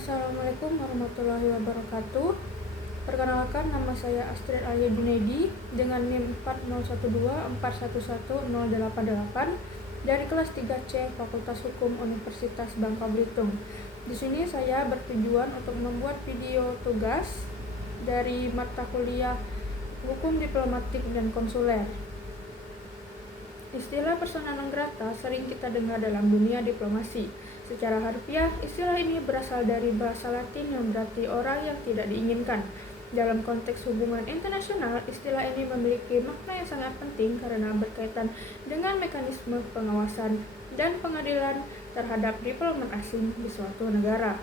Assalamualaikum warahmatullahi wabarakatuh. Perkenalkan, nama saya Astrid Ayu Junedi dengan NIM 40124111088 dari kelas 3C Fakultas Hukum Universitas Bangka Belitung. Di sini saya bertujuan untuk membuat video tugas dari mata kuliah Hukum Diplomatik dan Konsuler. Istilah persona non grata sering kita dengar dalam dunia diplomasi. Secara harfiah, istilah ini berasal dari bahasa Latin yang berarti orang yang tidak diinginkan. Dalam konteks hubungan internasional, istilah ini memiliki makna yang sangat penting karena berkaitan dengan mekanisme pengawasan dan pengadilan terhadap diplomat asing di suatu negara.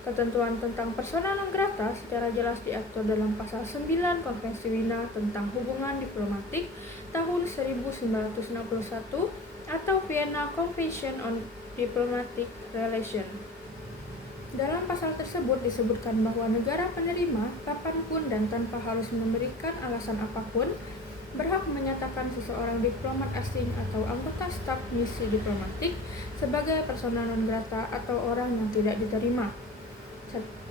Ketentuan tentang persona non grata secara jelas diatur dalam pasal 9 Konvensi Wina tentang hubungan diplomatik tahun 1961 atau Vienna Convention on Diplomatic Relations. Dalam pasal tersebut disebutkan bahwa negara penerima kapanpun dan tanpa harus memberikan alasan apapun berhak menyatakan seseorang diplomat asing atau anggota staf misi diplomatik sebagai persona non grata atau orang yang tidak diterima.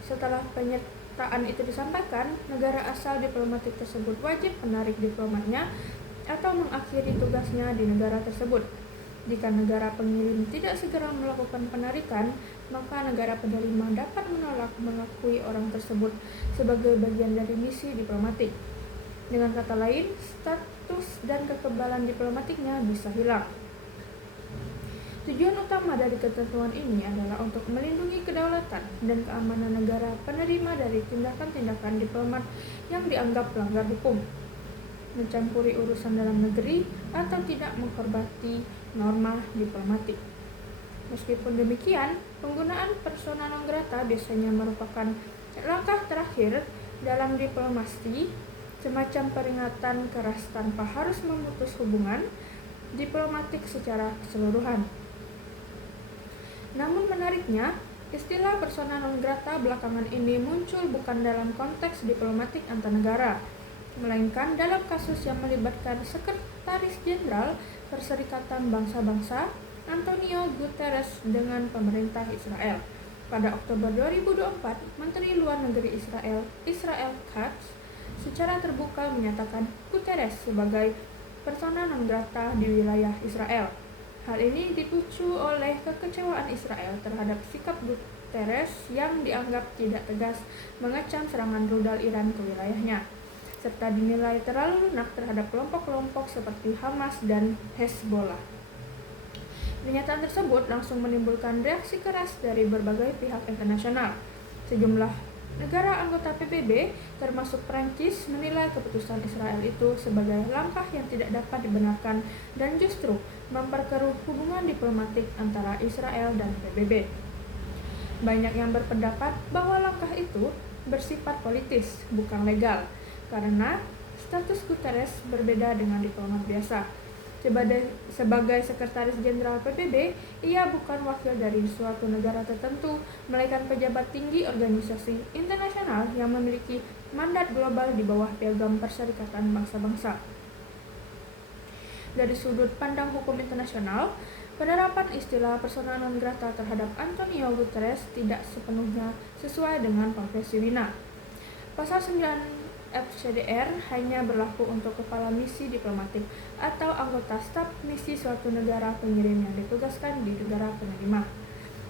Setelah penyertaan itu disampaikan, negara asal diplomatik tersebut wajib menarik diplomatnya atau mengakhiri tugasnya di negara tersebut. Jika negara pengirim tidak segera melakukan penarikan, maka negara penerima dapat menolak mengakui orang tersebut sebagai bagian dari misi diplomatik. Dengan kata lain, status dan kekebalan diplomatiknya bisa hilang. Tujuan utama dari ketentuan ini adalah untuk melindungi kedaulatan dan keamanan negara penerima dari tindakan-tindakan diplomat yang dianggap melanggar hukum, mencampuri urusan dalam negeri, atau tidak menghormati norma diplomatik. Meskipun demikian, penggunaan persona non grata biasanya merupakan langkah terakhir dalam diplomasi, semacam peringatan keras tanpa harus memutus hubungan diplomatik secara keseluruhan. Namun menariknya, istilah persona non grata belakangan ini muncul bukan dalam konteks diplomatik antar negara, melainkan dalam kasus yang melibatkan Sekretaris Jenderal Perserikatan Bangsa-Bangsa Antonio Guterres dengan pemerintah Israel. Pada Oktober 2024, Menteri Luar Negeri Israel Katz, secara terbuka menyatakan Guterres sebagai persona non grata di wilayah Israel. Hal ini dipicu oleh kekecewaan Israel terhadap sikap Guterres yang dianggap tidak tegas mengecam serangan rudal Iran ke wilayahnya, serta dinilai terlalu lunak terhadap kelompok-kelompok seperti Hamas dan Hezbollah. Pernyataan tersebut langsung menimbulkan reaksi keras dari berbagai pihak internasional. Sejumlah negara anggota PBB, termasuk Prancis, menilai keputusan Israel itu sebagai langkah yang tidak dapat dibenarkan dan justru memperkeruh hubungan diplomatik antara Israel dan PBB. Banyak yang berpendapat bahwa langkah itu bersifat politis, bukan legal, karena status Guterres berbeda dengan diplomat biasa. Sebagai Sekretaris Jenderal PBB, ia bukan wakil dari suatu negara tertentu, melainkan pejabat tinggi organisasi internasional yang memiliki mandat global di bawah Piagam Perserikatan Bangsa-Bangsa. Dari sudut pandang hukum internasional, penerapan istilah persona non grata terhadap Antonio Guterres tidak sepenuhnya sesuai dengan Konvensi Wina. Pasal 9 FCDR hanya berlaku untuk kepala misi diplomatik atau anggota staf misi suatu negara pengirim yang ditugaskan di negara penerima.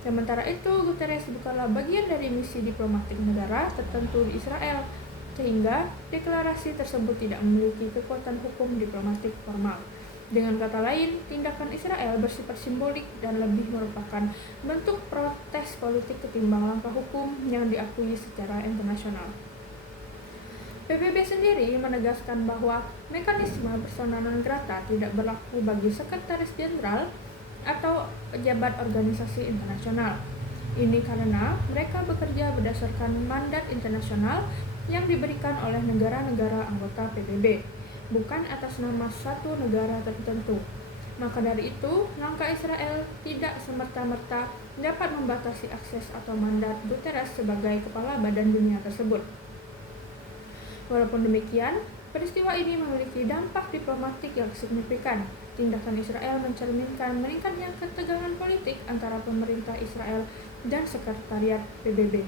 Sementara itu, Guterres bukanlah bagian dari misi diplomatik negara tertentu di Israel, sehingga deklarasi tersebut tidak memiliki kekuatan hukum diplomatik formal. Dengan kata lain, tindakan Israel bersifat simbolik dan lebih merupakan bentuk protes politik ketimbang langkah hukum yang diakui secara internasional. PBB sendiri menegaskan bahwa mekanisme persona non grata tidak berlaku bagi sekretaris jenderal atau pejabat organisasi internasional. Ini karena mereka bekerja berdasarkan mandat internasional yang diberikan oleh negara-negara anggota PBB, bukan atas nama satu negara tertentu. Maka dari itu, langkah Israel tidak semerta-merta dapat membatasi akses atau mandat Guterres sebagai kepala badan dunia tersebut. Walaupun demikian, peristiwa ini memiliki dampak diplomatik yang signifikan. Tindakan Israel mencerminkan meningkatnya ketegangan politik antara pemerintah Israel dan Sekretariat PBB.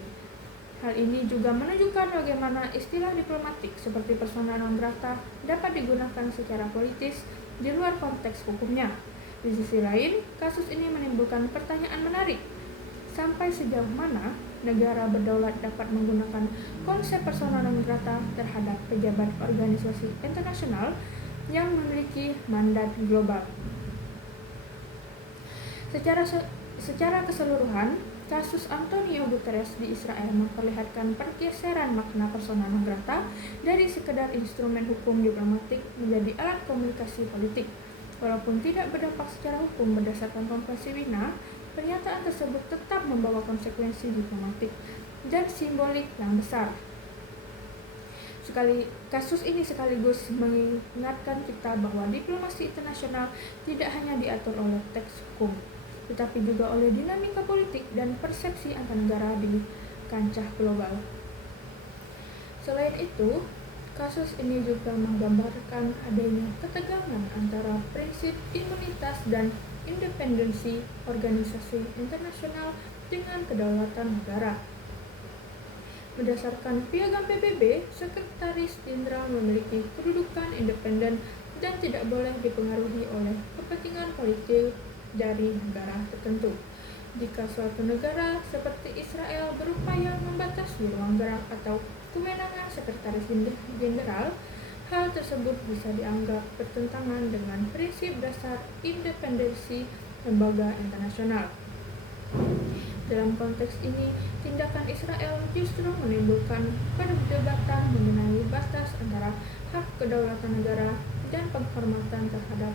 Hal ini juga menunjukkan bagaimana istilah diplomatik seperti persona non grata dapat digunakan secara politis di luar konteks hukumnya. Di sisi lain, kasus ini menimbulkan pertanyaan menarik. Sampai sejauh mana negara berdaulat dapat menggunakan konsep persona non grata terhadap pejabat organisasi internasional yang memiliki mandat global? Secara keseluruhan, kasus Antonio Guterres di Israel memperlihatkan pergeseran makna persona non grata dari sekedar instrumen hukum diplomatik menjadi alat komunikasi politik. Walaupun tidak berdampak secara hukum berdasarkan Konvensi Wina, pernyataan tersebut tetap membawa konsekuensi diplomatik dan simbolik yang besar. Kasus ini sekaligus mengingatkan kita bahwa diplomasi internasional tidak hanya diatur oleh teks hukum, tetapi juga oleh dinamika politik dan persepsi antar negara di kancah global. Selain itu, kasus ini juga menggambarkan adanya ketegangan antara prinsip imunitas dan independensi organisasi internasional dengan kedaulatan negara. Berdasarkan Piagam PBB, Sekretaris Jenderal memiliki kedudukan independen dan tidak boleh dipengaruhi oleh kepentingan politik dari negara tertentu. Jika suatu negara seperti Israel berupaya membatasi ruang gerak atau kewenangan Sekretaris Jenderal, hal tersebut bisa dianggap bertentangan dengan prinsip dasar independensi lembaga internasional. Dalam konteks ini, tindakan Israel justru menimbulkan perdebatan mengenai batas antara hak kedaulatan negara dan penghormatan terhadap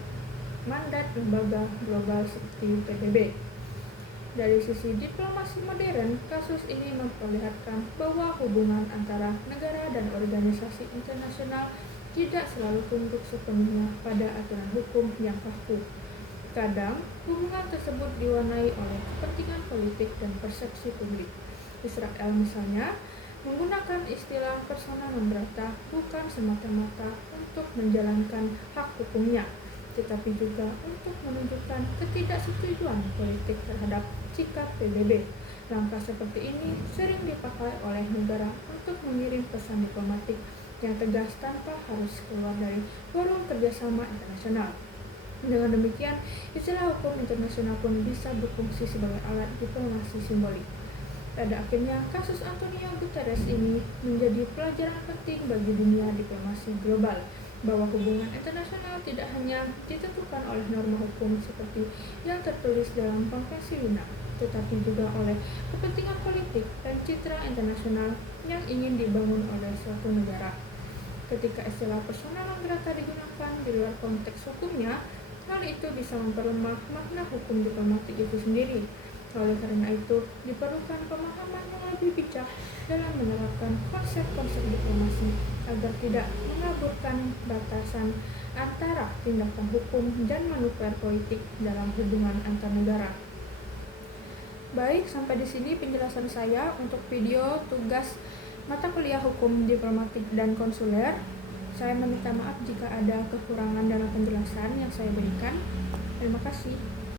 mandat lembaga global seperti PBB. Dari sisi diplomasi modern, kasus ini memperlihatkan bahwa hubungan antara negara dan organisasi internasional tidak selalu tunduk sepenuhnya pada aturan hukum yang kaku. Kadang, hubungan tersebut diwarnai oleh kepentingan politik dan persepsi publik. Israel misalnya menggunakan istilah persona non grata bukan semata-mata untuk menjalankan hak hukumnya, tetapi juga untuk menunjukkan ketidaksetujuan politik terhadap sikap PBB. Langkah seperti ini sering dipakai oleh negara untuk mengirim pesan diplomatik yang tegas tanpa harus keluar dari forum kerjasama internasional. Dengan demikian, istilah hukum internasional pun bisa berfungsi sebagai alat diplomasi simbolik. Pada akhirnya, kasus Antonio Guterres ini menjadi pelajaran penting bagi dunia diplomasi global, bahwa hubungan internasional tidak hanya ditentukan oleh norma hukum seperti yang tertulis dalam Konvensi Wina, tetapi juga oleh kepentingan politik dan citra internasional yang ingin dibangun oleh suatu negara. Ketika istilah persona non grata digunakan di luar konteks hukumnya, hal itu bisa memperlemah makna hukum diplomatik itu sendiri. Oleh karena itu, diperlukan pemahaman yang lebih bijak dalam menerapkan konsep-konsep diplomasi agar tidak mengaburkan batasan antara tindakan hukum dan manuver politik dalam hubungan antar negara. Baik, sampai di sini penjelasan saya untuk video tugas mata kuliah hukum diplomatik dan konsuler. Saya meminta maaf jika ada kekurangan dalam penjelasan yang saya berikan. Terima kasih.